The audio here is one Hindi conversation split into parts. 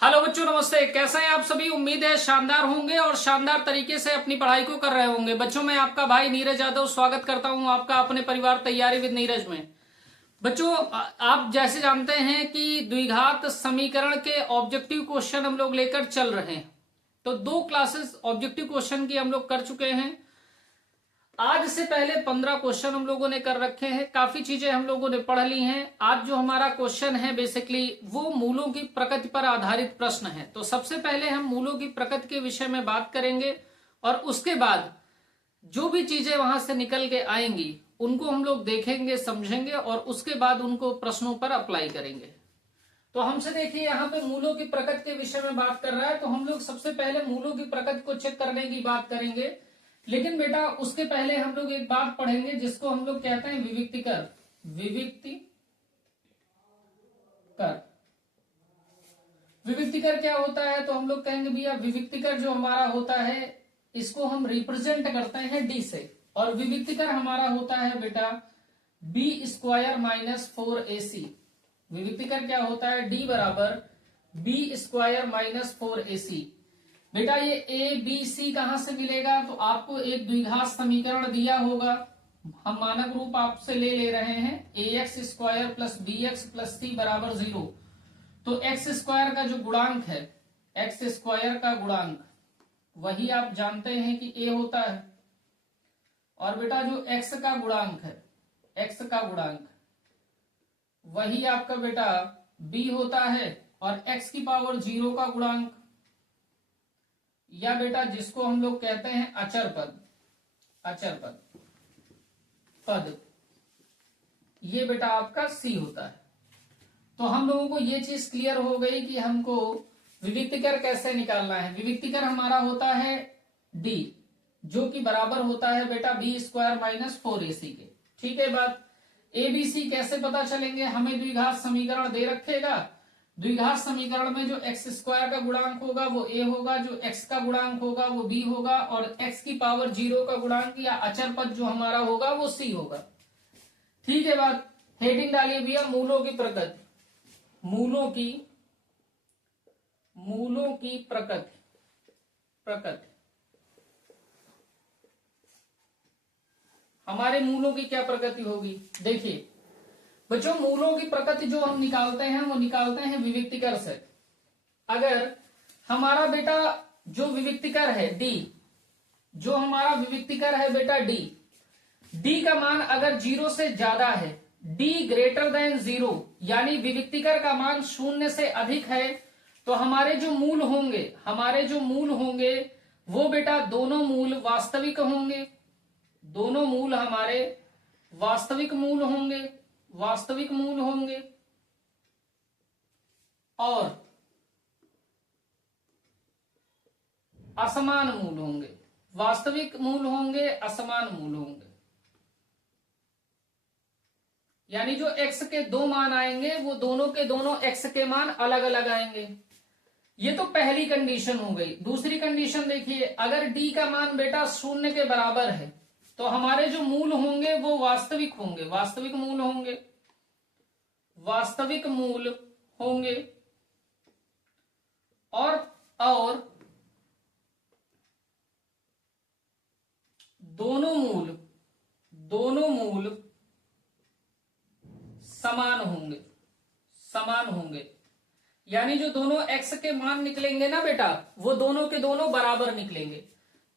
हेलो बच्चों, नमस्ते। कैसे हैं आप सभी? उम्मीद है शानदार होंगे और शानदार तरीके से अपनी पढ़ाई को कर रहे होंगे। बच्चों, मैं आपका भाई नीरज यादव स्वागत करता हूं आपका अपने परिवार तैयारी विद नीरज में। बच्चों, आप जैसे जानते हैं कि द्विघात समीकरण के ऑब्जेक्टिव क्वेश्चन हम लोग लेकर चल रहे हैं। तो 2 क्लासेस ऑब्जेक्टिव क्वेश्चन की हम लोग कर चुके हैं। आज से पहले 15 क्वेश्चन हम लोगों ने कर रखे हैं। काफी चीजें हम लोगों ने पढ़ ली हैं। आज जो हमारा क्वेश्चन है बेसिकली वो मूलों की प्रकृति पर आधारित प्रश्न है। तो सबसे पहले हम मूलों की प्रकृति के विषय में बात करेंगे और उसके बाद जो भी चीजें वहां से निकल के आएंगी उनको हम लोग देखेंगे, समझेंगे और उसके बाद उनको प्रश्नों पर अप्लाई करेंगे। तो हमसे देखिए, यहाँ पे मूलों की प्रकृति के विषय में बात कर रहा है। तो हम लोग सबसे पहले मूलों की प्रकृति को चेक करने की बात करेंगे। लेकिन बेटा उसके पहले हम लोग एक बात पढ़ेंगे जिसको हम लोग कहते हैं विविक्तिकर। विविक्तिकर क्या होता है? तो हम लोग कहेंगे भैया विविक्तिकर जो हमारा होता है इसको हम रिप्रेजेंट करते हैं डी से, और विविक्तिकर हमारा होता है बेटा b² माइनस 4ac। विविक्तिकर क्या होता है? d बराबर b² माइनस 4ac। बेटा ये ए बी सी कहां से मिलेगा? तो आपको एक द्विघात समीकरण दिया होगा, हम मानक रूप आपसे ले रहे हैं ax² plus bx plus c बराबर 0। तो x² का जो गुणांक है, x² का गुणांक वही आप जानते हैं कि a होता है, और बेटा जो x का गुणांक है, x का गुणांक वही आपका बेटा b होता है, और x की पावर 0 का गुणांक, या बेटा जिसको हम लोग कहते हैं अचर पद, ये बेटा आपका c होता है। तो हम लोगों को ये चीज क्लियर हो गई कि हमको विविक्तिकर कैसे निकालना है। विविक्तिकर हमारा होता है d, जो कि बराबर होता है बेटा b² माइनस 4ac के। ठीक है बात। a b c कैसे पता चलेंगे? हमें द्विघात समीकरण दे रखेगा। द्विघात समीकरण में जो x² का गुणांक होगा वो a होगा, जो x का गुणांक होगा वो b होगा, और x की पावर 0 का गुणांक या अचर पद जो हमारा होगा वो c होगा। ठीक है बात। हेडिंग डालिए भैया मूलों की प्रकृति। मूलों की प्रकृति हमारे मूलों की क्या प्रकृति होगी? देखिए बच्चों, मूलों की प्रकृति जो हम निकालते हैं वो निकालते हैं विविक्तिकर से। अगर हमारा बेटा जो विविक्तिकर है d, जो हमारा विविक्तिकर है बेटा d का मान अगर 0 से ज्यादा है, d ग्रेटर देन 0, यानी विविक्तिकर का मान 0 से अधिक है, तो हमारे जो मूल होंगे वो बेटा दोनों मूल वास्तविक होंगे। दोनों मूल हमारे वास्तविक मूल होंगे और असमान मूल होंगे। वास्तविक मूल होंगे, असमान मूल होंगे, यानी जो x के 2 मान आएंगे वो दोनों के दोनों x के मान अलग अलग आएंगे। ये तो पहली कंडीशन हो गई। दूसरी कंडीशन देखिए, अगर d का मान बेटा 0 के बराबर है तो हमारे जो मूल होंगे वो वास्तविक मूल होंगे और दोनों मूल समान होंगे, यानी जो दोनों x के मान निकलेंगे ना बेटा वो दोनों के दोनों बराबर निकलेंगे।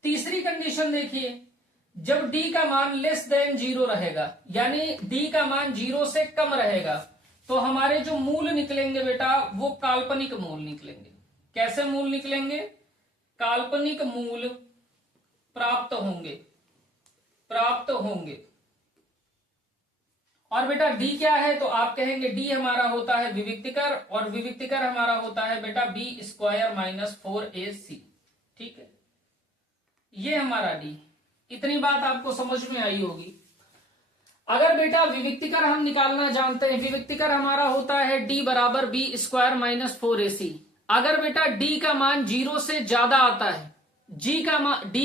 तीसरी कंडीशन देखिए, जब d का मान लेस देन 0 रहेगा, यानी d का मान 0 से कम रहेगा, तो हमारे जो मूल निकलेंगे बेटा वो काल्पनिक मूल निकलेंगे। कैसे मूल निकलेंगे? काल्पनिक मूल प्राप्त होंगे। और बेटा d क्या है? तो आप कहेंगे d हमारा होता है विविक्तिकर, और विविक्तिकर हमारा होता है बेटा b² माइनस 4ac। ठीक है, ये हमारा d। इतनी बात आपको समझ में आई होगी। अगर बेटा विविक्तिकर हम निकालना जानते हैं, विविक्तिकर हमारा होता है d बराबर b² माइनस 4ac। अगर बेटा d का मान 0 से ज्यादा आता है, d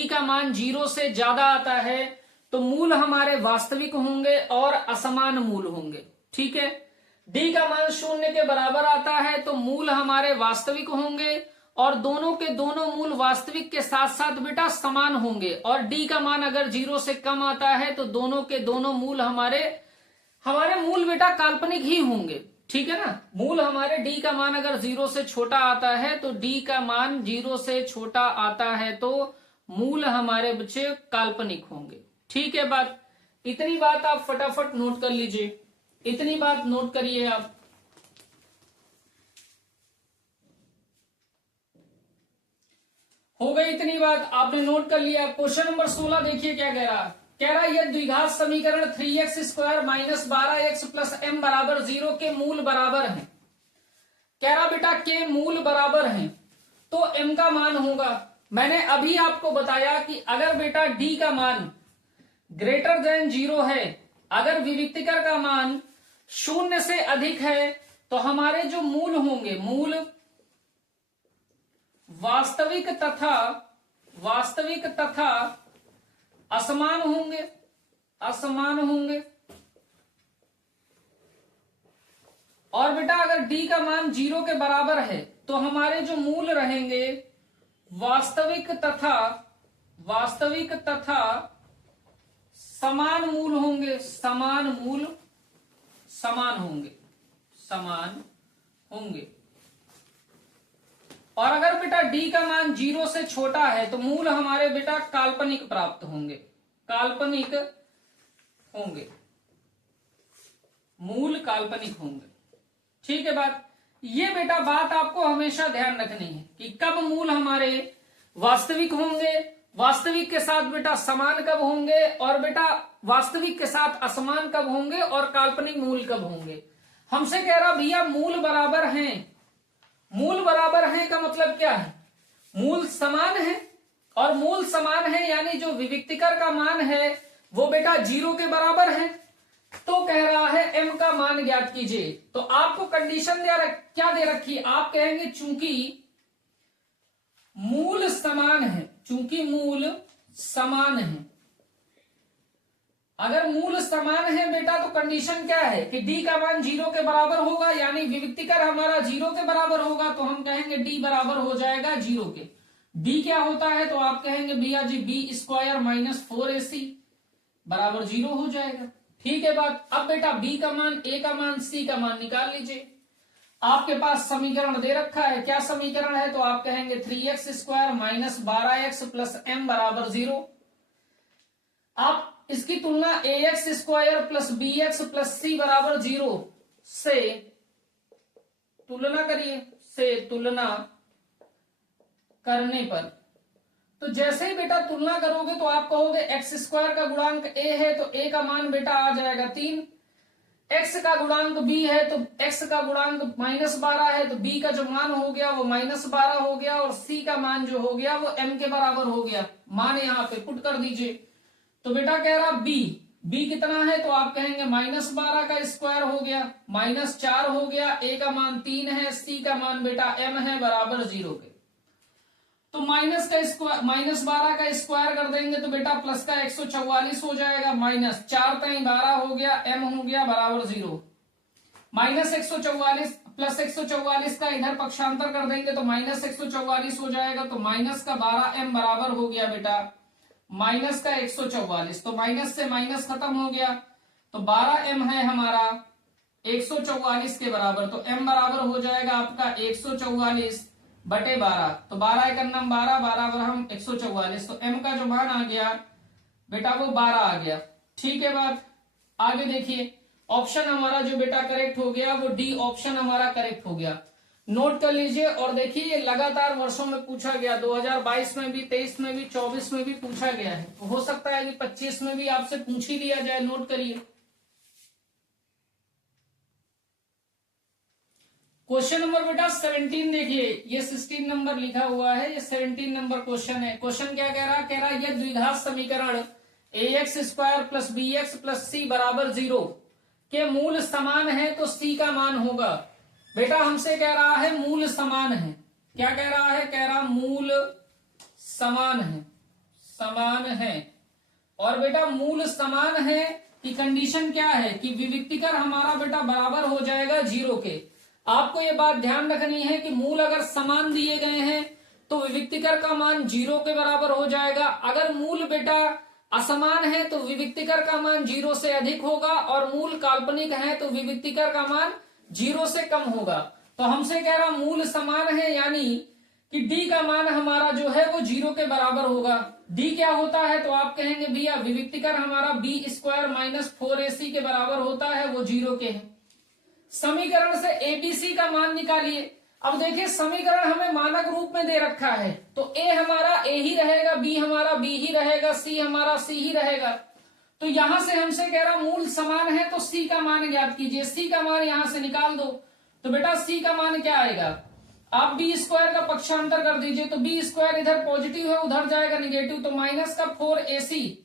का मान 0 से ज्यादा आता है तो मूल हमारे वास्तविक होंगे और असमान मूल होंगे। ठीक है, डी का मान 0 के बराबर आता है तो मूल हमारे वास्तविक होंगे और दोनों के दोनों मूल वास्तविक के साथ साथ बेटा समान होंगे, और डी का मान अगर 0 से कम आता है तो दोनों के दोनों मूल हमारे मूल बेटा काल्पनिक ही होंगे। ठीक है ना, मूल हमारे डी का मान अगर 0 से छोटा आता है तो डी का मान 0 से छोटा आता है तो मूल हमारे बच्चे काल्पनिक होंगे। ठीक है बात, इतनी बात आप फटाफट नोट कर लीजिए, इतनी बात नोट करिए आप। हो गई इतनी बात, आपने नोट कर लिया। क्वेश्चन नंबर 16 देखिए क्या कह रहा है यह द्विघात समीकरण 3x square minus 12x plus m बराबर 0 के मूल बराबर है। कह रहा बेटा के मूल बराबर हैं तो m का मान होगा। मैंने अभी आपको बताया कि अगर बेटा d का मान ग्रेटर देन 0 है, अगर विविक्तिकर का मान 0 से अधिक है तो हमारे जो मूल होंगे, मूल वास्तविक तथा असमान होंगे, असमान होंगे। और बेटा अगर d का मान 0 के बराबर है तो हमारे जो मूल रहेंगे वास्तविक तथा समान मूल होंगे, समान होंगे। और अगर बेटा d का मान 0 से छोटा है तो मूल हमारे बेटा काल्पनिक प्राप्त होंगे, मूल काल्पनिक होंगे। ठीक है बात, ये बेटा बात आपको हमेशा ध्यान रखनी है कि कब मूल हमारे वास्तविक होंगे, वास्तविक के साथ बेटा समान कब होंगे, और बेटा वास्तविक के साथ असमान कब होंगे, और काल्पनिक मूल कब होंगे। हमसे कह रहा भैया मूल बराबर हैं, मूल बराबर है का मतलब क्या है, मूल समान है, और मूल समान है यानी जो विविक्तिकर का मान है वो बेटा 0 के बराबर है। तो कह रहा है m का मान ज्ञात कीजिए। तो आपको कंडीशन क्या दे रखी है, आप कहेंगे चूंकि मूल समान है, चूंकि मूल समान है। अगर मूल समान है बेटा तो कंडीशन क्या है कि d का मान 0 के बराबर होगा, यानी विविक्तिकर हमारा 0 के बराबर होगा, तो हम कहेंगे d बराबर हो जाएगा 0 के। d क्या होता है तो आप कहेंगे भैया जी b स्क्वायर माइनस 4ac बराबर 0 हो जाएगा। ठीक है बात, अब बेटा b का मान, a का मान, c का मान निकाल लीजिए। आपके पास समीकरण दे रखा है, क्या समीकरण है तो आप कहेंगे 3x square minus 12x plus m बराबर 0। आप इसकी तुलना ax square plus bx plus c बराबर 0 से तुलना करिए, तुलना करने पर तो जैसे ही बेटा तुलना करोगे तो आप कहोगे x स्क्वायर का गुणांक a है तो a का मान बेटा आ जाएगा 3, x का गुणांक b है तो x का गुणांक -12 है तो b का जो मान हो गया वो -12 हो गया, और c का मान जो हो गया वो m के बराबर हो गया। मान यहाँ पे पुट कर दीजिए। तो बेटा कह रहा b कितना है तो आप कहेंगे -12 का स्क्वायर हो गया, -4 हो गया, a का मान 3 है, c का मान बेटा m है बराबर 0 के। तो -12 का स्क्वायर कर देंगे तो बेटा प्लस का 144 हो जाएगा, -4 तई 12 हो गया, m हो गया बराबर 0। -144 प्लस 144 का इधर पक्षांतर कर देंगे तो -144 हो जाएगा, तो माइनस का 12m बराबर हो गया बेटा माइनस का 144। तो माइनस से माइनस खत्म हो गया, तो 12m है हमारा 144 के बराबर, तो m बराबर हो जाएगा आपका 144 बटे 12। तो 12 एक अन्नम 12 बराबर हम 144, तो m का जो मान आ गया बेटा वो 12 आ गया। ठीक है बात, आगे देखिए ऑप्शन हमारा जो बेटा करेक्ट हो गया वो डी ऑप्शन हमारा करेक्ट हो गया। नोट कर लीजिए, और देखिए ये लगातार वर्षों में पूछा गया, 2022 में भी, 23 में भी, 24 में भी पूछा गया है, तो हो सकता है कि 25 में भी आपसे पूछ ही लिया जाए। नोट करिए क्वेश्चन नंबर बेटा 17 देखिए, ये 16 नंबर लिखा हुआ है, ये 17 नंबर क्वेश्चन है। क्वेश्चन क्या कह रहा है यह द्विघात समीकरण ax square plus bx plus c बराबर 0 के मूल समान है तो c का मान होगा। बेटा हमसे कह रहा है मूल समान है, क्या कह रहा है, कह रहा मूल समान है। और बेटा मूल समान है कि कंडीशन क्या है कि विविक्तिकर हमारा बेटा बराबर हो जाएगा 0 के। आपको ये बात ध्यान रखनी है कि मूल अगर समान दिए गए हैं तो विविक्तिकर का मान 0 के बराबर हो जाएगा। अगर मूल बेटा असमान है तो विविक्तिकर का मान 0 से अधिक होगा, और मूल काल्पनिक है तो विविक्तिकर का मान 0 से कम होगा। तो हमसे कह रहा मूल समान है, यानी कि d का मान हमारा जो है वो 0 के बराबर होगा। d क्या होता है, तो आप कहेंगे भैया विविक्तिकर हमारा b स्क्वायर माइनस 4ac के बराबर होता है, वो 0 के है। समीकरण से abc का मान निकालिए। अब देखिए समीकरण हमें मानक रूप में दे रखा है, तो a हमारा a ही रहेगा, b हमारा b ही रहेगा, c हमारा c ही रहेगा। तो यहां से हमसे कह रहा मूल समान है तो c का मान ज्ञात कीजिए। c का मान यहां से निकाल दो, तो बेटा c का मान क्या आएगा, आप b स्क्वायर का पक्षांतर कर दीजिए, तो b स्क्वायर इधर पॉजिटिव है उधर जाएगा निगेटिव, तो माइनस का 4ac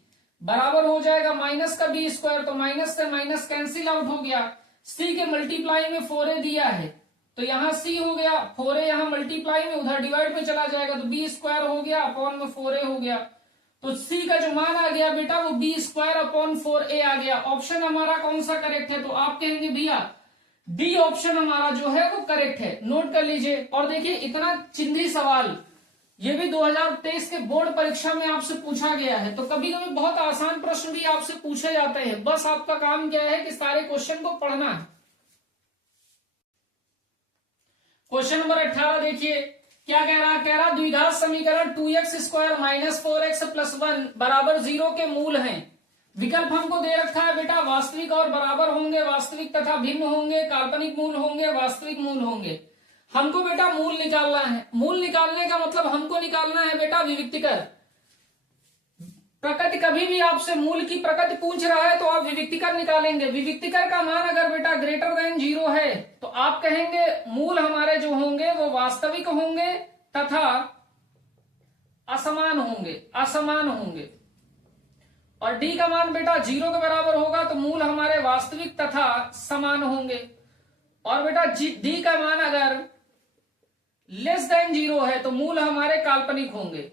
बराबर हो जाएगा माइनस का b स्क्वायर, तो माइनस से माइनस कैंसिल आउट हो गया। c के मल्टीप्लाई में 4a दिया है तो यहाँ c हो गया, 4a यहाँ मल्टीप्लाई में उधर डिवाइड में चला जाएगा, तो b स्क्वायर हो गया अपॉन में 4a हो गया। तो c का जो मान आ गया बेटा वो b स्क्वायर अपॉन 4a आ गया। ऑप्शन हमारा कौन सा करेक्ट है, तो आप कहेंगे भैया डी ऑप्शन हमारा जो है वो करेक्ट है। नोट कर लीजिए। और देखिए इतना चिंदी सवाल ये भी 2023 के बोर्ड परीक्षा में आपसे पूछा गया है, तो कभी कभी बहुत आसान प्रश्न भी आपसे पूछे जाते हैं। बस आपका काम क्या है कि सारे क्वेश्चन को पढ़ना है। क्वेश्चन नंबर 18 देखिए क्या कह रहा द्विघात समीकरण 2x square minus 4x plus 1 बराबर 0 के मूल हैं। विकल्प हमको दे रखा है बेटा वास्तविक और बराबर होंगे, वास्तविक तथा भिन्न होंगे, काल्पनिक मूल होंगे, वास्तविक मूल होंगे। हमको बेटा मूल निकालना है। मूल निकालने का मतलब हमको निकालना है बेटा विविक्तिकर। प्रकृति कभी भी आपसे मूल की प्रकृति पूछ रहा है तो आप विविक्तिकर निकालेंगे। विविक्तिकर का मान अगर बेटा ग्रेटर देन 0 है तो आप कहेंगे मूल हमारे जो होंगे वो वास्तविक होंगे तथा असमान होंगे। और डी का मान बेटा 0 के बराबर होगा तो मूल हमारे वास्तविक तथा समान होंगे। और बेटा डी का मान अगर लेस देन 0 है तो मूल हमारे काल्पनिक होंगे।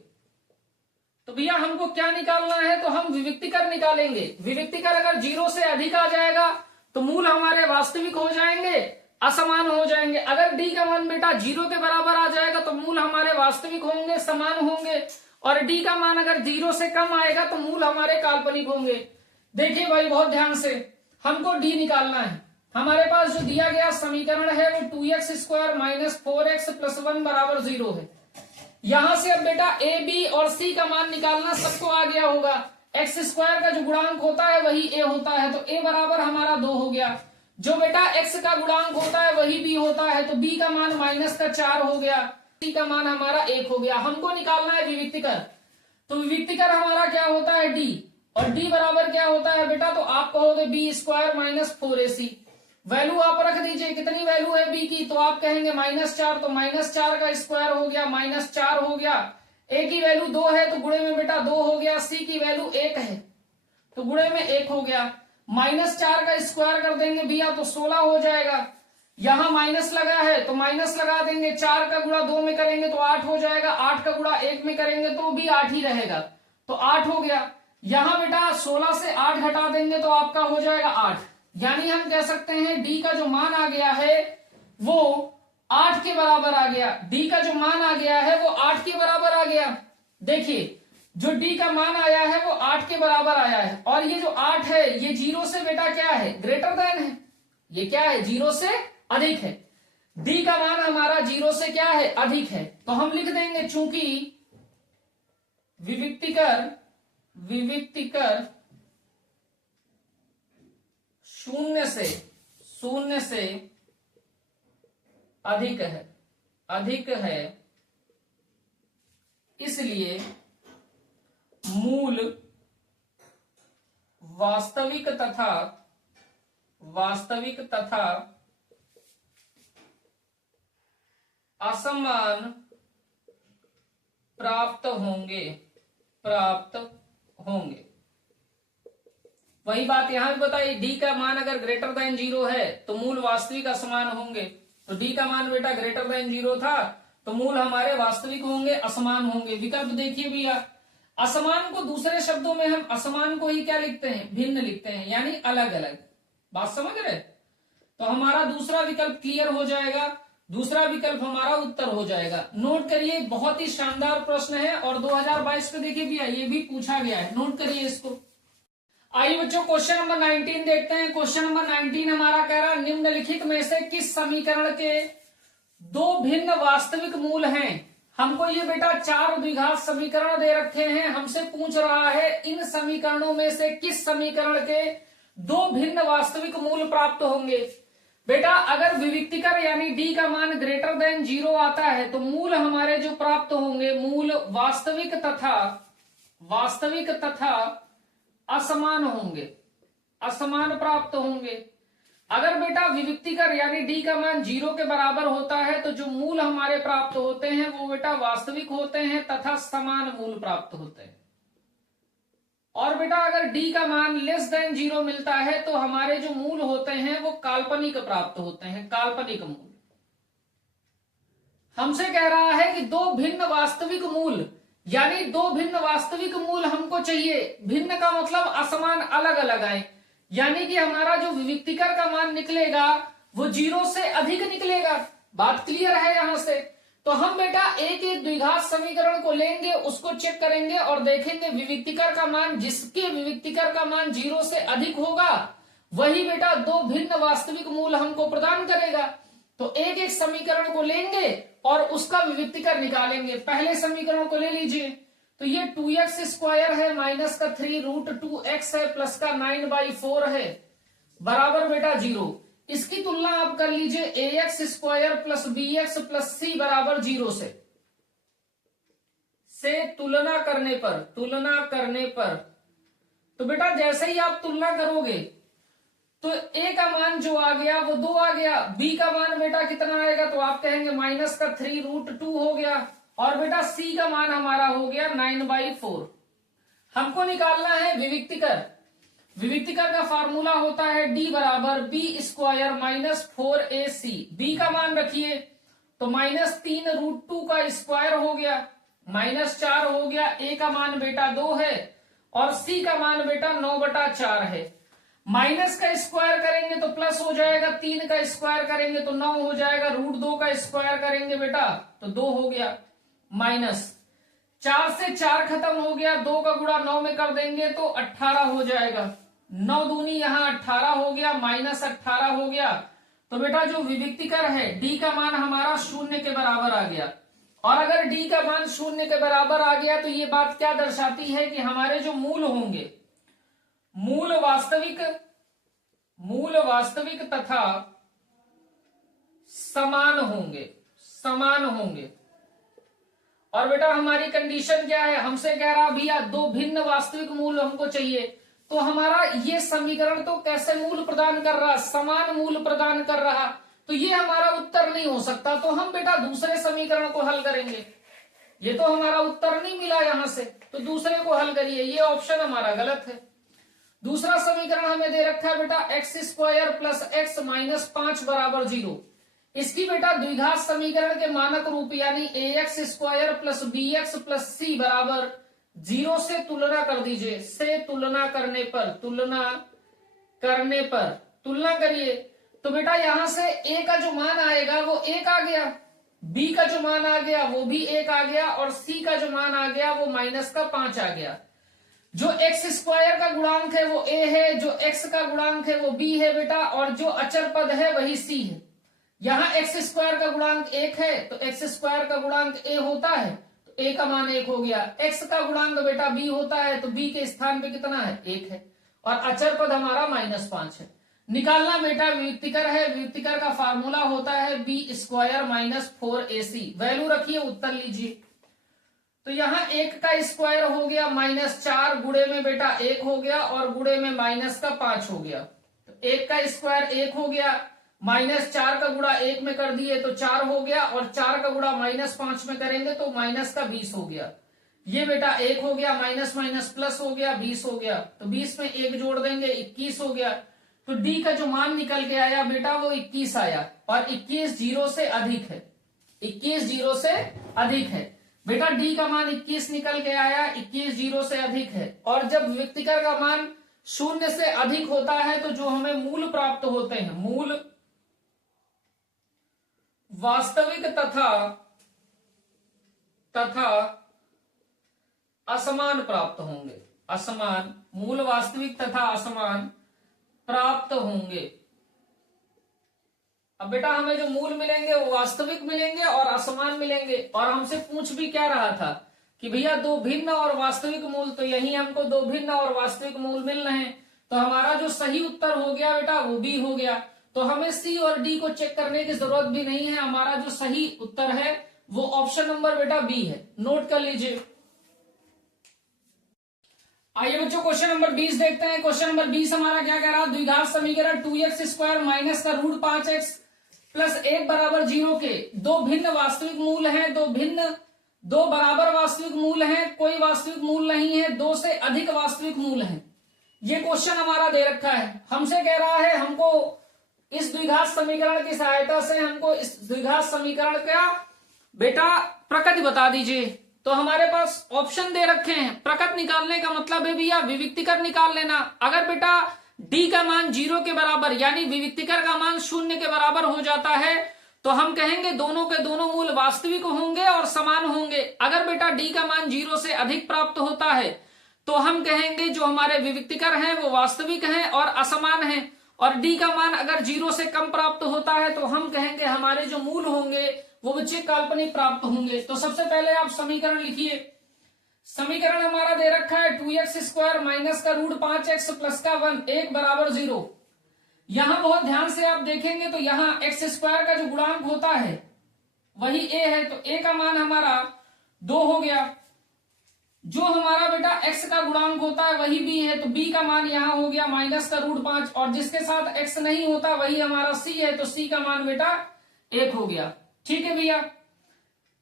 तो भैया हमको क्या निकालना है, तो हम विविक्तिकर निकालेंगे। विविक्तिकर अगर 0 से अधिक आ जाएगा तो मूल हमारे वास्तविक हो जाएंगे, असमान हो जाएंगे। अगर डी का मान बेटा 0 के बराबर आ जाएगा तो मूल हमारे वास्तविक होंगे, समान होंगे। और डी का मान अगर 0 से कम आएगा तो मूल हमारे काल्पनिक होंगे। देखिए भाई बहुत ध्यान से, हमको डी निकालना है। हमारे पास जो दिया गया समीकरण है वो 2x square minus 4x plus 1 बराबर 0 है। यहां से अब बेटा a b और c का मान निकालना सबको आ गया होगा। x स्क्वायर का जो गुणांक होता है वही a होता है, तो a बराबर हमारा 2 हो गया। जो बेटा x का गुणांक होता है वही b होता है, तो b का मान माइनस का 4 हो गया, c का मान हमारा 1 हो गया। हमको निकालना है विविक्तिकर। तो विविक्तिकर हमारा क्या होता है d, और d बराबर क्या होता है बेटा, तो आप कहोगे b square minus 4ac। Value आप रख दीजिए, कितनी वैल्यू है b की, तो आप कहेंगे -4, तो -4 का स्क्वायर हो गया -4 हो गया। a की वैल्यू 2 है तो गुणे में बेटा 2 हो गया। c की वैल्यू 1 है तो गुणे में 1 हो गया। -4 का स्क्वायर कर देंगे भैया तो 16 हो जाएगा। यहां माइनस लगा है तो माइनस लगा देंगे, 4 का गुणा 2 में करेंगे तो 8 हो जाएगा, 8 का गुणा 1 में करेंगे तो भी 8 ही रहेगा, तो 8 हो गया। यहां बेटा 16 से 8 घटा देंगे तो आपका हो जाएगा 8। यानी हम कह सकते हैं डी का जो मान आ गया है वो 8 के बराबर आ गया। डी का जो मान आ गया है वो 8 के बराबर आ गया। देखिए जो डी का मान आया है वो 8 के बराबर आया है, और ये जो 8 है ये 0 से बेटा क्या है, ग्रेटर देन है। ये क्या है, 0 से अधिक है। डी का मान हमारा 0 से क्या है, अधिक है। तो हम लिख देंगे चूंकि विविक्तिकर शून्य से अधिक है, इसलिए मूल वास्तविक तथा असमान प्राप्त होंगे। वही बात यहां भी बताइए, डी का मान अगर ग्रेटर देन 0 है तो मूल वास्तविक असमान होंगे। तो डी का मान बेटा ग्रेटर देन 0 था तो मूल हमारे वास्तविक होंगे, असमान होंगे। विकल्प देखिए भैया, असमान को दूसरे शब्दों में हम असमान को ही क्या लिखते हैं, भिन्न लिखते हैं, यानी अलग अलग। बात समझ रहे। तो हमारा दूसरा विकल्प क्लियर हो जाएगा, दूसरा विकल्प हमारा उत्तर हो जाएगा। नोट करिए, बहुत ही शानदार प्रश्न है और 2022 में देखिए भैया ये भी पूछा गया है, नोट करिए इसको। आइए बच्चों क्वेश्चन नंबर 19 देखते हैं। क्वेश्चन नंबर 19 हमारा कह रहा है निम्नलिखित में से किस समीकरण के दो भिन्न वास्तविक मूल हैं। हमको ये बेटा चार द्विघात समीकरण दे रखे हैं, हमसे पूछ रहा है इन समीकरणों में से किस समीकरण के दो भिन्न वास्तविक मूल प्राप्त होंगे। बेटा अगर विविक्तिकर यानी डी का मान ग्रेटर देन 0 आता है तो मूल हमारे जो प्राप्त होंगे, मूल वास्तविक तथा असमान होंगे, असमान प्राप्त होंगे। अगर बेटा विविक्तिकर यानी डी का मान 0 के बराबर होता है तो जो मूल हमारे प्राप्त होते हैं वो बेटा वास्तविक होते हैं तथा समान मूल प्राप्त होते हैं। और बेटा अगर डी का मान लेस देन 0 मिलता है तो हमारे जो मूल होते हैं वो काल्पनिक प्राप्त होते हैं, काल्पनिक मूल। हमसे कह रहा है कि दो भिन्न वास्तविक मूल, यानी दो भिन्न वास्तविक मूल हमको चाहिए। भिन्न का मतलब असमान, अलग अलग आए, यानी कि हमारा जो विविक्तिकर का मान निकलेगा वो 0 से अधिक निकलेगा। बात क्लियर है यहां से। तो हम बेटा एक एक द्विघात समीकरण को लेंगे, उसको चेक करेंगे और देखेंगे विविक्तिकर का मान, जिसके विविक्तिकर का मान 0 से अधिक होगा वही बेटा दो भिन्न वास्तविक मूल हमको प्रदान करेगा। तो एक एक समीकरण को लेंगे और उसका विविक्तिकर निकालेंगे। पहले समीकरण को ले लीजिए, तो ये 2x स्क्वायर है माइनस का 3√2x है प्लस का 9/4 है बराबर बेटा 0। इसकी तुलना आप कर लीजिए ax square plus bx plus c बराबर 0 से तुलना करने पर तो बेटा जैसे ही आप तुलना करोगे तो a का मान जो आ गया वो 2 आ गया, b का मान बेटा कितना आएगा तो आप कहेंगे माइनस का 3√2 हो गया और बेटा c का मान हमारा हो गया 9/4। हमको निकालना है विविक्तिकर। विविक्तिकर का फार्मूला होता है d बराबर b square minus 4ac। b का मान रखिए तो माइनस 3√2 का स्क्वायर हो गया, माइनस 4 हो गया। a का मान बेटा 2 है और c का मान बेटा 9/4 है। माइनस का स्क्वायर करेंगे तो प्लस हो जाएगा, 3 का स्क्वायर करेंगे तो 9 हो जाएगा, √2 का स्क्वायर करेंगे बेटा तो 2 हो गया, माइनस 4 से 4 खत्म हो गया, 2 का गुणा 9 में कर देंगे तो 18 हो जाएगा। 9 दूनी यहाँ 18 हो गया, माइनस 18 हो गया। तो बेटा जो विविक्तिकर है d का मान हमारा 0 के बराबर आ गया। और अगर d का मान 0 के बराबर आ गया तो ये बात क्या दर्शाती है कि हमारे जो मूल होंगे, मूल वास्तविक तथा समान होंगे। और बेटा हमारी कंडीशन क्या है, हमसे कह रहा भैया दो भिन्न वास्तविक मूल हमको चाहिए। तो हमारा ये समीकरण तो कैसे मूल प्रदान कर रहा, समान मूल प्रदान कर रहा, तो ये हमारा उत्तर नहीं हो सकता। तो हम बेटा दूसरे समीकरण को हल करेंगे। ये तो हमारा उत्तर नहीं मिला यहां से, तो दूसरे को हल करिए। ये ऑप्शन हमारा गलत है। दूसरा समीकरण हमें दे रखा है बेटा x square plus x minus 5 बराबर 0। इसकी बेटा द्विघात समीकरण के मानक रूप यानी ax square plus bx plus c बराबर 0 से तुलना कर दीजिए। से तुलना करिए तो बेटा यहां से a का जो मान आएगा वो 1 आ गया, b का जो मान आ गया वो भी 1 आ गया और c का जो मान आ गया वो माइनस का 5 आ गया। जो x स्क्वायर का गुणांक है वो a है, जो x का गुणांक है वो b है बेटा, और जो अचर पद है वही c है। यहाँ x स्क्वायर का गुणांक 1 है तो x स्क्वायर का गुणांक a होता है तो a का मान 1 हो गया। x का गुणांक बेटा b होता है तो b के स्थान पे कितना है 1 है और अचर पद हमारा -5 है। निकालना बेटा विविक्तिकर है। विविक्तिकर का फार्मूला होता है b square minus 4ac। Value रखिए, उत्तर लीजिए। तो यहाँ 1 का स्क्वायर हो गया -4, गुणे में बेटा 1 हो गया और गुणे में माइनस का 5 हो गया। तो 1 का स्क्वायर 1 हो गया, -4 का गुणा 1 में कर दिए तो 4 हो गया और 4 का गुणा -5 में करेंगे तो माइनस का 20 हो गया। ये बेटा 1 हो गया, माइनस माइनस प्लस हो गया, 20 हो गया। तो 20 में 1 जोड़ देंगे 21 हो गया। तो डी का जो मान निकल के आया बेटा वो 21 आया और 21 0 से अधिक है। 21 0 से अधिक है बेटा, डी का मान 21 निकल के आया, 21 0 से अधिक है। और जब विविक्तिकर का मान 0 से अधिक होता है तो जो हमें मूल प्राप्त होते हैं, मूल वास्तविक तथा असमान प्राप्त होंगे। असमान, मूल वास्तविक तथा असमान प्राप्त होंगे। अब बेटा हमें जो मूल मिलेंगे वो वास्तविक मिलेंगे और असमान मिलेंगे। और हमसे पूछ भी क्या रहा था कि भैया दो भिन्न और वास्तविक मूल, तो यही हमको दो भिन्न और वास्तविक मूल मिल रहे हैं। तो हमारा जो सही उत्तर हो गया बेटा वो बी हो गया। तो हमें सी और डी को चेक करने की जरूरत भी नहीं है। हमारा जो सही उत्तर है वो ऑप्शन नंबर बेटा बी है। नोट कर लीजिए। आइए बच्चों क्वेश्चन नंबर 20 देखते हैं। क्वेश्चन नंबर 20 हमारा क्या कह रहा है, द्विघात समीकरण 2x² माइनस का रूट 5x प्लस 1 बराबर 0 के दो भिन्न वास्तविक मूल हैं, दो बराबर वास्तविक मूल हैं, कोई वास्तविक मूल नहीं है, दो से अधिक वास्तविक मूल हैं। ये क्वेश्चन हमारा दे रखा है। हमसे कह रहा है हमको इस द्विघात समीकरण की सहायता से हमको इस द्विघात समीकरण का बेटा प्रकृति बता दीजिए। तो हमारे पास ऑप्शन दे रखे हैं। प्रकृति निकालने का मतलब है भैया विविक्तिकर निकाल लेना। अगर बेटा डी का मान 0 के बराबर यानी विविक्तिकर का मान 0 के बराबर हो जाता है तो हम कहेंगे दोनों के दोनों मूल वास्तविक होंगे और समान होंगे। अगर बेटा डी का मान 0 से अधिक प्राप्त होता है तो हम कहेंगे जो हमारे विविक्तिकर हैं वो वास्तविक हैं और असमान हैं। और डी का मान अगर 0 से कम प्राप्त होता है तो हम कहेंगे हमारे जो मूल होंगे वो बच्चे काल्पनिक प्राप्त होंगे। तो सबसे पहले आप समीकरण लिखिए। समीकरण हमारा दे रखा है 2x² माइनस का रूट 5x प्लस का 1 बराबर 0। यहां बहुत ध्यान से आप देखेंगे तो यहां x² का जो गुणांक होता है वही a है, तो a का मान हमारा 2 हो गया। जो हमारा बेटा x का गुणांक होता है वही b है, तो b का मान यहां हो गया माइनस का रूट 5 और जिसके साथ x नहीं होता वही हमारा c है, तो c का मान बेटा 1 हो गया। ठीक है भैया,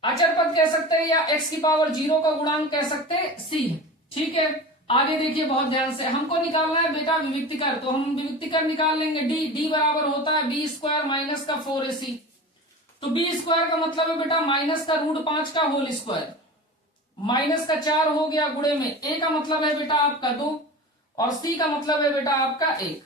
अचर पद कह सकते हैं या x की पावर 0 का गुणांक कह सकते हैं c। ठीक है, आगे देखिए बहुत ध्यान से। हमको निकालना है बेटा विविक्तिकर, तो हम विविक्तिकर निकाल लेंगे। d बराबर होता है b² माइनस का 4ac। तो b² का मतलब है बेटा माइनस का रूट 5 का होल स्क्वायर, माइनस का 4 हो गया गुणे में a का मतलब है बेटा आपका 2 और c का मतलब है बेटा आपका 1।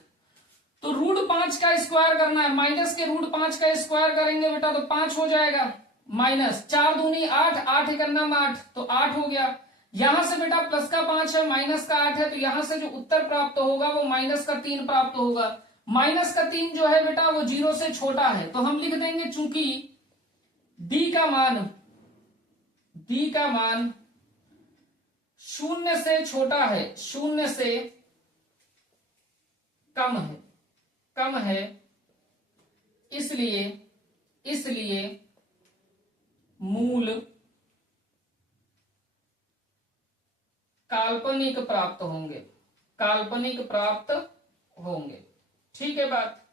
तो रूट 5 का स्क्वायर करना है, माइनस के रूट 5 का स्क्वायर करेंगे बेटा तो 5 हो जाएगा, माइनस 4 दूनी 8, 8 एकन्ना 8 तो 8 हो गया। यहां से बेटा प्लस का 5 है माइनस का 8 है, तो यहां से जो उत्तर प्राप्त होगा वो माइनस का 3 प्राप्त होगा। माइनस का 3 जो है बेटा वो 0 से छोटा है, तो हम लिख देंगे चूंकि डी का मान 0 से छोटा है, 0 से कम है, इसलिए मूल काल्पनिक प्राप्त होंगे। ठीक है बात।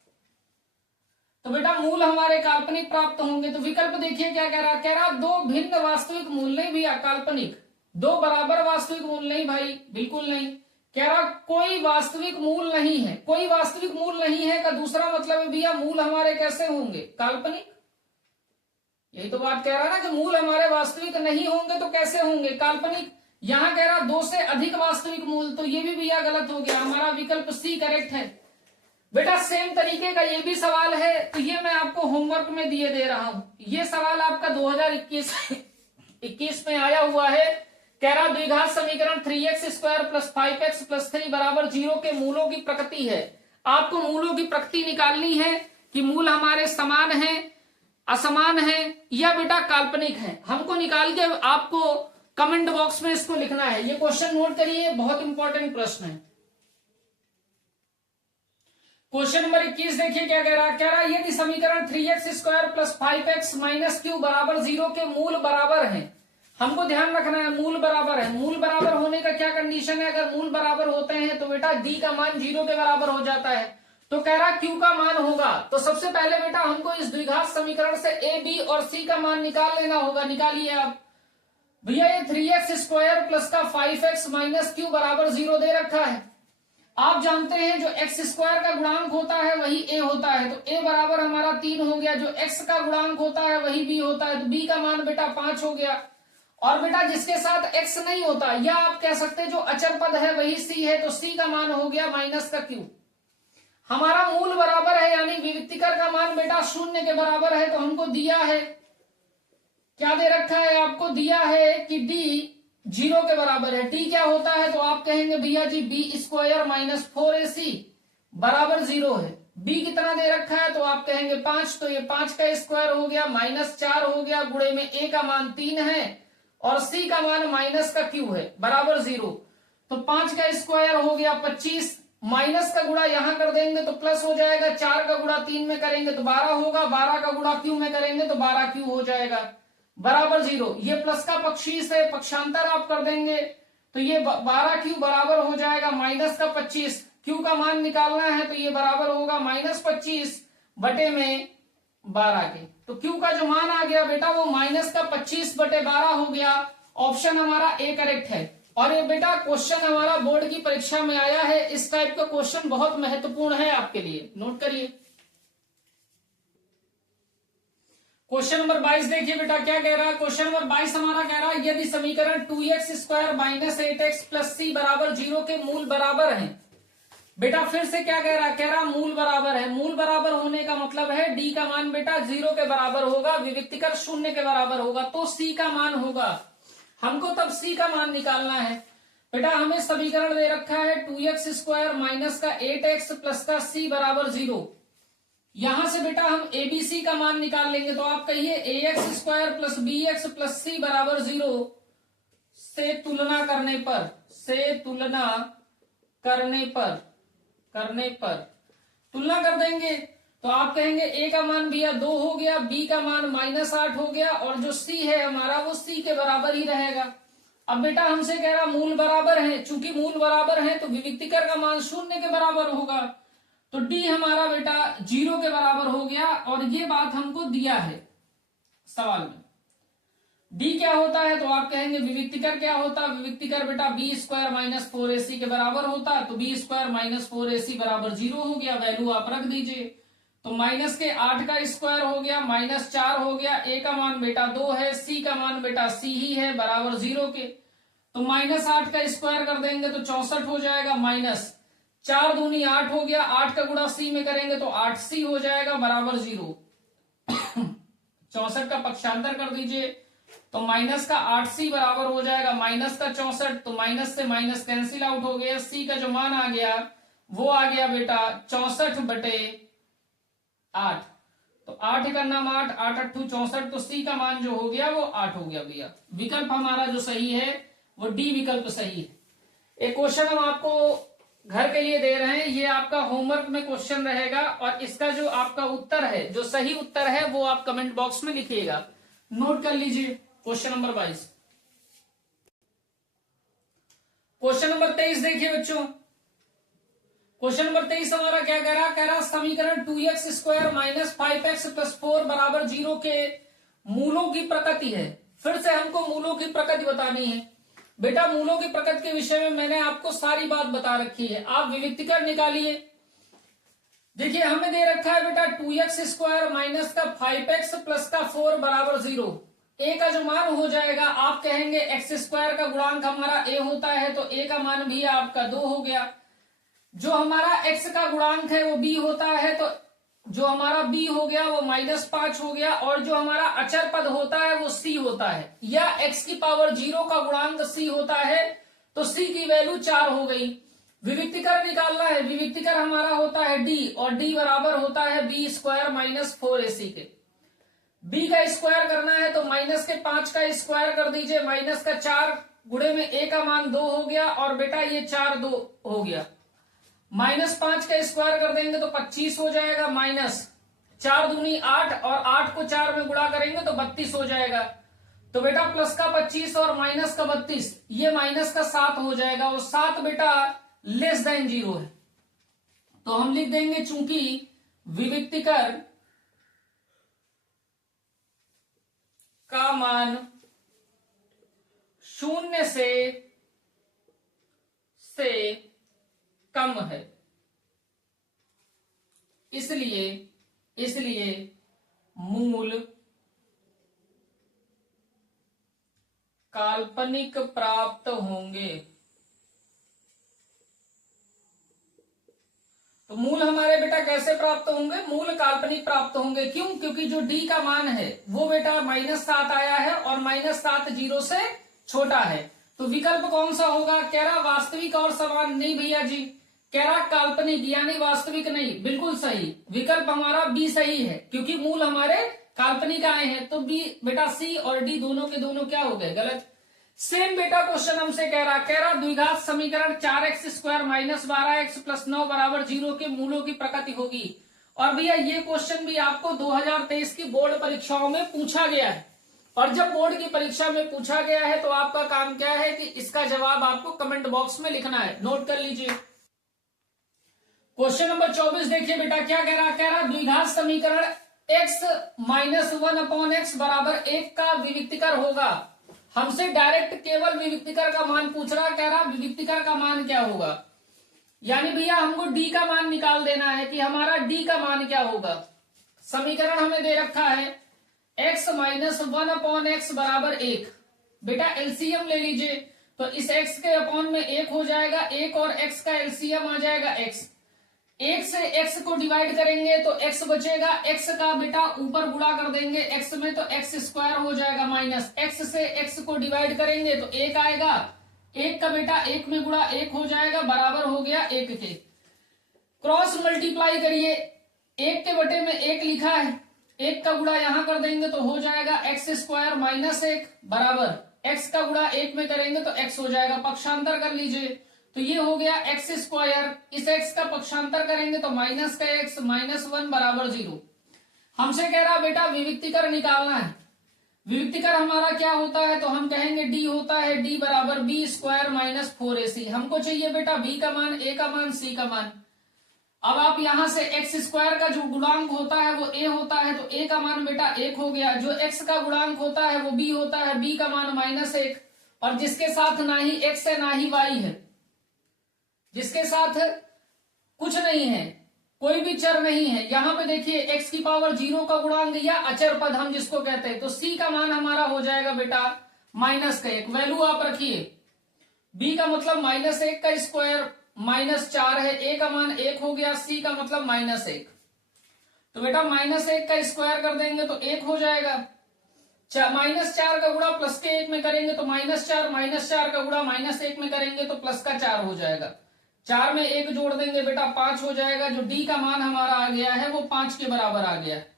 तो बेटा मूल हमारे काल्पनिक प्राप्त होंगे। तो विकल्प देखिए क्या कह रहा, दो भिन्न वास्तविक मूल नहीं भैया काल्पनिक, दो बराबर वास्तविक मूल नहीं भाई, बिल्कुल नहीं। कह रहा कोई वास्तविक मूल नहीं है, कोई वास्तविक मूल नहीं है का दूसरा मतलब है भैया मूल हमारे कैसे होंगे, काल्पनिक। यही तो बात कह रहा ना कि मूल हमारे वास्तविक नहीं होंगे तो कैसे होंगे, काल्पनिक। यहां कह रहा दो से अधिक वास्तविक मूल, तो ये भी भैया गलत हो गया, हमारा विकल्प सी करेक्ट है। बेटा सेम तरीके का ये भी सवाल है, तो ये मैं आपको होमवर्क में दिए दे रहा हूं। ये सवाल आपका 2021 में आया हुआ है। कह रहा द्विघात समीकरण 3x² प्लस 5x प्लस 3 बराबर 0 के मूलों की प्रकृति है। आपको मूलों की प्रकृति निकालनी है कि मूल हमारे समान हैं, असमान हैं या बेटा काल्पनिक हैं। हमको निकाल के आपको कमेंट बॉक्स में इसको लिखना है। ये क्वेश्चन नोट करिए, बहुत इंपॉर्टेंट प्रश्न है। क्वेश्चन नंबर 21 देखिए क्या कह रहा है, यदि समीकरण 3x² plus 5x minus Q बराबर 0 के मूल बराबर हैं। हमको ध्यान रखना है मूल बराबर है। मूल बराबर होने का क्या कंडीशन है, अगर मूल बराबर होते हैं तो बेटा डी का मान 0 के बराबर हो जाता है। तो कह रहा क्यू का मान होगा, तो सबसे पहले बेटा हमको इस द्विघात समीकरण से ए बी और सी का मान निकाल लेना होगा। निकालिए आप भैया, ये 3x² प्लस का 5x माइनस क्यू बराबर 0 दे रखा है। आप जानते हैं जो x² का गुणांक होता है वही a होता है, तो a बराबर हमारा 3 हो गया। जो x का गुणांक होता है वही b होता है, तो b का मान बेटा 5 हो गया। और बेटा जिसके साथ x नहीं होता या आप कह सकते जो अचर पद है वही c है, तो c का मान हो गया माइनस का q। हमारा मूल बराबर है, यानी विविक्तिकर का मान बेटा शून्य के बराबर है। तो हमको दिया है, क्या दे रखा है आपको, दिया है कि डी 0 के बराबर है। डी क्या होता है, तो आप कहेंगे भैया जी b² माइनस 4ac बराबर 0 है। b कितना दे रखा है, तो आप कहेंगे 5, तो ये 5 का स्क्वायर हो गया माइनस 4 हो गया, गुणे में a का मान 3 है और c का मान माइनस का q है बराबर 0। तो 5 का स्क्वायर हो गया 25, माइनस का गुणा यहां कर देंगे तो प्लस हो जाएगा, 4 का गुणा 3 में करेंगे तो 12 होगा, 12 का गुणा q में करेंगे तो 12q हो जाएगा बराबर 0। ये प्लस का पक्षीस है, पक्षांतर आप कर देंगे तो ये 12q बराबर हो जाएगा माइनस का 25। q का मान निकालना है तो ये बराबर होगा माइनस 25 बटे में 12 के। तो q का जो मान आ गया बेटा वो माइनस का 25 बटे 12 हो गया। ऑप्शन हमारा ए करेक्ट है। और ये बेटा क्वेश्चन हमारा बोर्ड की परीक्षा में आया है, इस टाइप का क्वेश्चन बहुत महत्वपूर्ण है आपके लिए, नोट करिए। क्वेश्चन नंबर 22 देखिए बेटा क्या कह रहा है। क्वेश्चन नंबर 22 हमारा कह रहा है यदि समीकरण 2x² minus 8x plus c बराबर 0 के मूल बराबर हैं। बेटा फिर से क्या कह रहा है, कह रहा मूल बराबर है। मूल बराबर होने का मतलब है d का मान बेटा 0 के बराबर होगा, विविक्तिकर 0 के बराबर होगा, तो c का मान होगा। हमको तब c का मान निकालना है। बेटा हमें समीकरण दे रखा है 2x² माइनस का 8x प्लस का c बराबर 0। यहां से बेटा हम एबीसी का मान निकाल लेंगे, तो आप कहिए ax² plus bx plus c बराबर 0 से तुलना करने पर तुलना कर देंगे तो आप कहेंगे a का मान भैया 2 हो गया, b का मान -8 हो गया और जो c है हमारा वो c के बराबर ही रहेगा। अब बेटा हमसे कह रहा मूल बराबर है, चूंकि मूल बराबर है तो विविक्तिकर का मान 0 के बराबर होगा, तो d हमारा बेटा 0 के बराबर हो गया। और ये बात हमको दिया है सवाल में। d क्या होता है, तो आप कहेंगे विविक्तिकर क्या होता है, विविक्तिकर बेटा b² माइनस 4ac के बराबर होता, तो b² माइनस 4ac बराबर 0 हो गया। वैल्यू आप रख दीजिए, तो माइनस के 8 का स्क्वायर हो गया माइनस 4 हो गया, a का मान बेटा 2 है, c का मान बेटा c ही है बराबर 0 के। तो -8 का स्क्वायर कर देंगे तो 64 हो जाएगा, माइनस 4 दूनी 8 हो गया, 8 का गुणा c में करेंगे तो 8c हो जाएगा बराबर 0। 64 का पक्षांतर कर दीजिए तो माइनस का 8c बराबर हो जाएगा माइनस का 64, तो माइनस से माइनस कैंसिल आउट हो गया। c का जो मान आ गया वो आ गया बेटा 64 बटे 8, तो 8 का नाम 8, 8 8 64, तो c का मान जो हो गया वो 8 हो गया भैया। विकल्प हमारा जो सही है वो डी विकल्प सही है। एक क्वेश्चन हम आपको घर के लिए दे रहे हैं, ये आपका होमवर्क में क्वेश्चन रहेगा और इसका जो आपका उत्तर है, जो सही उत्तर है वो आप कमेंट बॉक्स में लिखिएगा, नोट कर लीजिए। Question number 22। क्वेश्चन नंबर 23 देखिए बच्चों। क्वेश्चन नंबर 23 हमारा क्या कह रहा समीकरण 2x² माइनस 5x प्लस 4 बराबर 0 के मूलों की प्रकृति है। फिर से हमको मूलों की प्रकृति बतानी है। बेटा मूलों की प्रकृति के विषय में मैंने आपको सारी बात बता रखी है, आप विविक्तिकर निकालिए। देखिए हमें दे रखा है बेटा 2x² माइनस का 5x प्लस का 4 बराबर 0। a का जो मान हो जाएगा आप कहेंगे x² का गुणांक हमारा a होता है, तो a का मान भी आपका 2 हो गया। जो हमारा x का गुणांक है वो b होता है, तो जो हमारा b हो गया वो -5 हो गया, और जो हमारा अचर पद होता है वो c होता है, या x की पावर 0 का गुणांक c होता है, तो c की वैल्यू 4 हो गई। विविक्तिकर निकालना है, विविक्तिकर हमारा होता है d, और d बराबर होता है b² माइनस 4ac के। b का स्क्वायर करना है तो माइनस के 5 का स्क्वायर कर दीजिए, माइनस का 4 गुणे में a का मान 2 हो गया, और बेटा ये 4 2 हो गया, -5 का स्क्वायर कर देंगे तो 25 हो जाएगा, माइनस 4 दूनी 8 और 8 को 4 में गुणा करेंगे तो 32 हो जाएगा। तो बेटा प्लस का 25 और माइनस का 32, ये माइनस का 7 हो जाएगा, और 7 बेटा लेस देन 0 है, तो हम लिख देंगे चूंकि विविक्तिकर का मान 0 से कम है, इसलिए मूल काल्पनिक प्राप्त होंगे। तो मूल हमारे बेटा कैसे प्राप्त होंगे, मूल काल्पनिक प्राप्त होंगे। क्यों? क्योंकि जो डी का मान है वो बेटा -7 आया है और -7 0 से छोटा है। तो विकल्प कौन सा होगा? कह रहा वास्तविक और समान, नहीं भैया जी। कह रहा काल्पनिक यानी वास्तविक नहीं, बिल्कुल सही। विकल्प हमारा बी सही है, क्योंकि मूल हमारे काल्पनिक आए हैं। तो बी बेटा, सी और डी दोनों के दोनों क्या हो गए? गलत। सेम बेटा क्वेश्चन हमसे कह रहा द्विघात समीकरण 4x² - 12x + 9 = 0 के मूलों की प्रकृति होगी। और भैया ये क्वेश्चन भी आपको 2023 की बोर्ड परीक्षाओं में पूछा गया है। और जब बोर्ड की परीक्षा में पूछा गया है तो आपका काम क्या है कि इसका जवाब आपको कमेंट बॉक्स में लिखना है, नोट कर लीजिए। क्वेश्चन नंबर 24 देखिए बेटा क्या कह रहा द्विघात समीकरण x - 1/x = 1 का विविक्तिकर होगा। हमसे डायरेक्ट केवल विविक्तिकर का मान पूछ रहा, कह रहा विविक्तिकर का मान क्या होगा। यानी भैया हमको डी का मान निकाल देना है कि हमारा डी का मान क्या होगा। समीकरण हमें दे रखा है x - 1/x = 1। बेटा एलसीएम ले लीजिए, तो इस x के अपॉन में 1 हो जाएगा, 1 और x का एलसीएम आ जाएगा x। 1 से x को डिवाइड करेंगे तो x बचेगा, x का बेटा ऊपर गुणा कर देंगे x में तो x² हो जाएगा माइनस, x से x को डिवाइड करेंगे तो 1 आएगा, 1 का बेटा 1 में गुणा 1 हो जाएगा, बराबर हो गया 1 के। क्रॉस मल्टीप्लाई करिए, 1 के बटे में 1 लिखा है, 1 का गुणा यहां कर देंगे तो हो जाएगा x² - 1 बराबर x का गुणा 1 में करेंगे तो x हो जाएगा। पक्षांतर कर लीजिए, तो ये हो गया x², इस x का पक्षांतर करेंगे तो माइनस का x -1 = 0। हमसे कह रहा बेटा विविक्तिकर निकालना है। विविक्तिकर हमारा क्या होता है? तो हम कहेंगे d होता है, d = b² - 4ac। हमको चाहिए बेटा b का मान, a का मान, c का मान। अब आप यहां से x² का जो गुणांक होता है वो a होता है, तो a का मान बेटा 1 हो गया। जो x का गुणांक होता है वो b होता है, b का मान -1। और जिसके साथ ना ही x है ना ही y है, जिसके साथ कुछ नहीं है, कोई भी चर नहीं है, यहां पे देखिए x⁻0 का गुणांक या अचर पद हम जिसको कहते हैं, तो c का मान हमारा हो जाएगा बेटा -1। वैल्यू आप रखिए, b का मतलब -1 का स्क्वायर -4 है, a का मान 1 हो गया, c का मतलब -1। तो बेटा -1 का स्क्वायर कर देंगे तो 1 हो जाएगा, -4 का गुणा प्लस के 1 में करेंगे तो -4, -4 का गुणा -1 में करेंगे तो प्लस का 4 हो जाएगा। 4 में 1 जोड़ देंगे बेटा 5 हो जाएगा। जो डी का मान हमारा आ गया है वो 5 के बराबर आ गया है।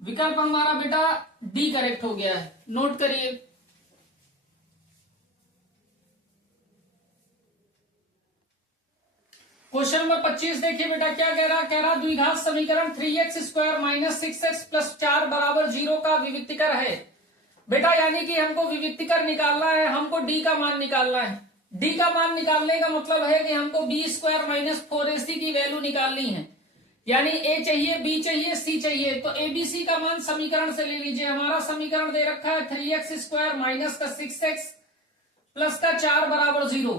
विकल्प हमारा बेटा डी करेक्ट हो गया है, नोट करिए। क्वेश्चन नंबर 25 देखिए बेटा क्या कह रहा द्विघात समीकरण 3x² - 6x + 4 = 0 का विविक्तिकर है। बेटा यानी कि हमको विविक्तिकर निकालना है, हमको डी का मान निकालना है। डी का मान निकालने का मतलब है कि हमको b² - 4ac की वैल्यू निकालनी है। यानी a चाहिए, b चाहिए, c चाहिए। तो abc का मान समीकरण से ले लीजिए। हमारा समीकरण दे रखा है 3x² - 6x + 4 = 0।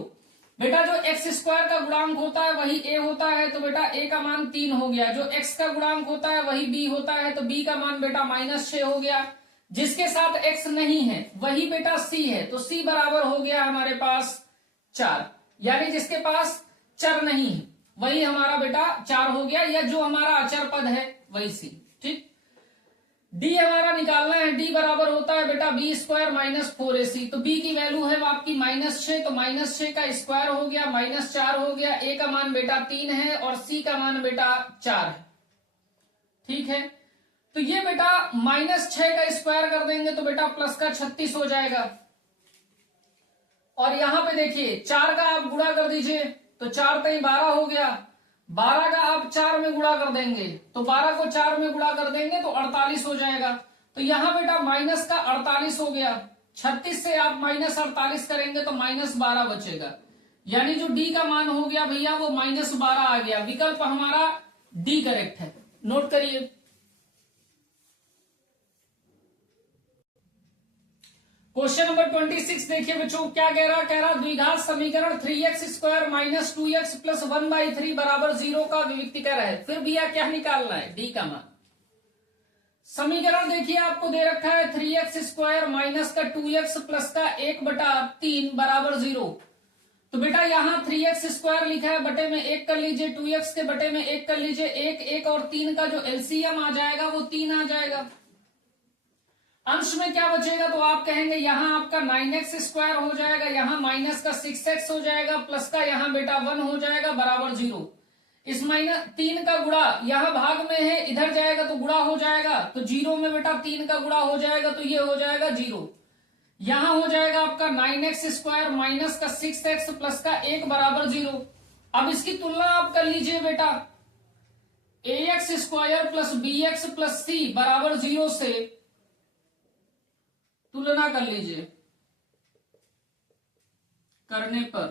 बेटा जो x² का गुणांक होता है वही a होता है, तो बेटा a का मान 3 हो गया। जो x का गुणांक होता है वही b होता है, तो b का मान बेटा -6 हो गया। जिसके साथ x नहीं है वही बेटा c है, तो c बराबर हो गया हमारे पास 4। यानी जिसके पास चर नहीं है वही हमारा बेटा 4 हो गया, या जो हमारा अचर पद है वही c। ठीक, d हमारा निकालना है, d बराबर होता है बेटा b² - 4ac। तो b की वैल्यू है आपकी -6, तो -6 का स्क्वायर हो गया, -4 हो गया। a का मान बेटा 3 है और c का मान बेटा 4 है। ठीक है, तो ये बेटा -6 का स्क्वायर कर देंगे तो बेटा प्लस का 36 हो जाएगा। और यहां पे देखिए 4 का आप गुणा कर दीजिए तो 4 3 12 हो गया। 12 का आप 4 में गुणा कर देंगे तो 12 को 4 में गुणा कर देंगे तो 48 हो जाएगा। तो यहां बेटा माइनस का 48 हो गया। 36 से आप -48 करेंगे तो -12 बचेगा। यानी जो डी का मान हो गया भैया वो -12 आ गया। विकल्प हमारा डी करेक्ट है, नोट करिए। क्वेश्चन नंबर 26 देखिए बच्चों क्या कह रहा द्विघात समीकरण 3x² - 2x + 1/3 = 0 का विविक्तिकर है। फिर भैया क्या निकालना है? डी का मान। समीकरण देखिए आपको दे रखा है 3x² - 2x + 1/3 = 0। तो बेटा यहाँ 3x स्क्वायर लिखा है, बटे में 1 कर लीजिए, 2x के बटे में 1 कर लीजिए, 1 और 3 का जो एलसीएम आ जाएगा वो 3 आ जाएगा। अंश में क्या बचेगा, तो आप कहेंगे यहाँ आपका 9x स्क्वायर हो जाएगा, यहाँ माइनस का 6x हो जाएगा, प्लस का यहाँ बेटा 1 हो जाएगा बराबर 0। इस माइनस 3 का गुणा यहाँ भाग में है, इधर जाएगा तो गुणा हो जाएगा, तो 0 में बेटा 3 का गुणा हो जाएगा, तो ये हो जाएगा 0। यहां हो जाएगा आपका 9x स्क्वायर माइनस का 6x प्लस का 1 बराबर 0। अब इसकी तुलना आप कर लीजिए बेटा, ax square plus bx plus c बराबर 0 से तुलना कर लीजिए। करने पर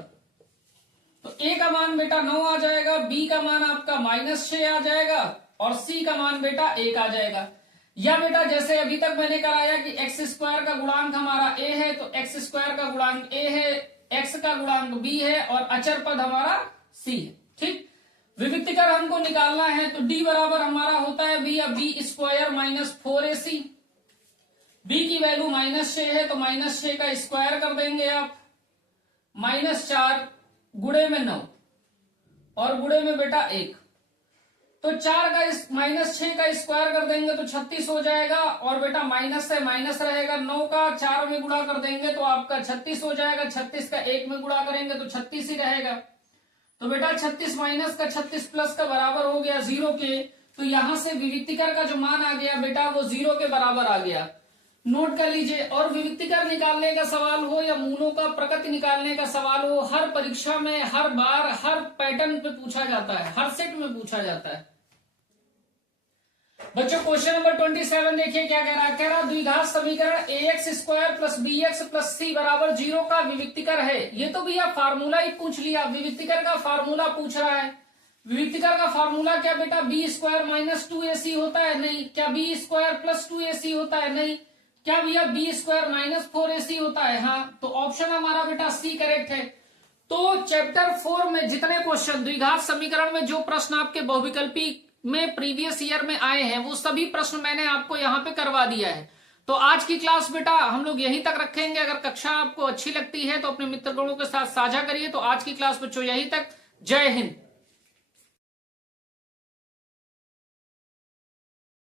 तो a का मान बेटा 9 आ जाएगा, b का मान आपका -6 आ जाएगा और c का मान बेटा 1 आ जाएगा। या बेटा जैसे अभी तक मैंने कराया कि x स्क्वायर का गुणांक हमारा a है, तो x स्क्वायर का गुणांक a है, x का गुणांक b है और अचर पद हमारा c है। ठीक, विविक्तिकर हमको निकालना है, तो d बराबर हमारा होता है b, b square minus 4ac, b की वैल्यू -6 है तो -6 का स्क्वायर कर देंगे आप, -4 गुणे में 9 और गुणे में बेटा 1, तो 4 का -6 का स्क्वायर कर देंगे तो 36 हो जाएगा और बेटा माइनस से माइनस रहेगा, 9 का 4 में गुणा कर देंगे तो आपका 36 हो जाएगा, 36 का 1 में गुणा करेंगे तो 36 ही रहेगा। तो बेटा 36 माइनस का 36 प्लस का बराबर हो गया 0 के, तो यहां से विविक्तिकर का जो मान आ गया बेटा वो 0 के बराबर आ गया। नोट कर लीजिए। और विविक्तिकर निकालने का सवाल हो या मूलों का प्रकृति निकालने का सवाल हो, हर परीक्षा में हर बार हर पैटर्न पे पूछा जाता है, हर सेट में पूछा जाता है। बच्चों क्वेश्चन नंबर 27 देखिए क्या कह रहा है। कह रहा द्विघात समीकरण ax square plus bx plus c बराबर 0 का विविक्तिकर है। ये तो भैया फार्मूला ही पूछ लिया, विविक्तिकर का फार्मूला पूछ रहा है। विविक्तिकर का फार्मूला क्या बेटा, बी स्क्वायर माइनस 2ac होता है? नहीं। क्या बी स्क्वायर प्लस 2ac होता है? नहीं। क्या भैया बी स्क्वायर माइनस 4ac होता है? हाँ। तो ऑप्शन हमारा बेटा सी करेक्ट है। तो चैप्टर 4 में जितने क्वेश्चन द्विघात समीकरण में जो प्रश्न आपके बहुविकल्पी में प्रीवियस ईयर में आए हैं वो सभी प्रश्न मैंने आपको यहाँ पे करवा दिया है। तो आज की क्लास बेटा हम लोग यहीं तक रखेंगे। अगर कक्षा आपको अच्छी लगती है तो अपने मित्रगणों के साथ साझा करिए। तो आज की क्लास बच्चों यहीं तक। जय हिंद।